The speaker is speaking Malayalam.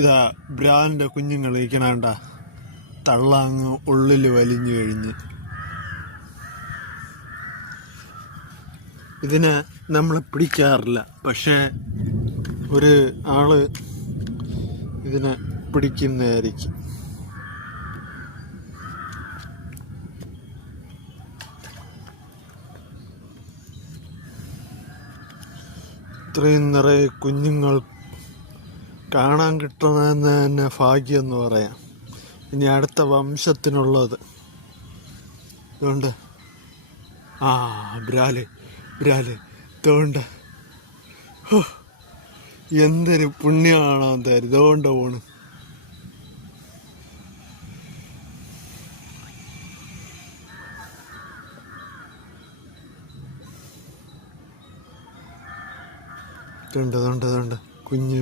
ഇതാ ബ്രാലിൻ്റെ കുഞ്ഞുങ്ങൾ ഇരിക്കണണ്ട, തള്ളാങ്ങ് ഉള്ളിൽ വലിഞ്ഞു കഴിഞ്ഞ്. ഇതിനെ നമ്മൾ പിടിക്കാറില്ല, പക്ഷേ ഒരു ആള് ഇതിനെ പിടിക്കുന്നതായിരിക്കും. ഇത്രയും നിറയെ കുഞ്ഞുങ്ങൾ കാണാൻ കിട്ടണമെന്ന് തന്നെ ഭാഗ്യം എന്ന് പറയാം. ഇനി അടുത്ത വംശത്തിനുള്ളത്. ഇതുകൊണ്ട് ബ്രാല് ഇതുകൊണ്ട് എന്തൊരു പുണ്യമാണോ എന്തായാലും ഇതുകൊണ്ട് പോണ്. ഇതുണ്ട് കുഞ്ഞ്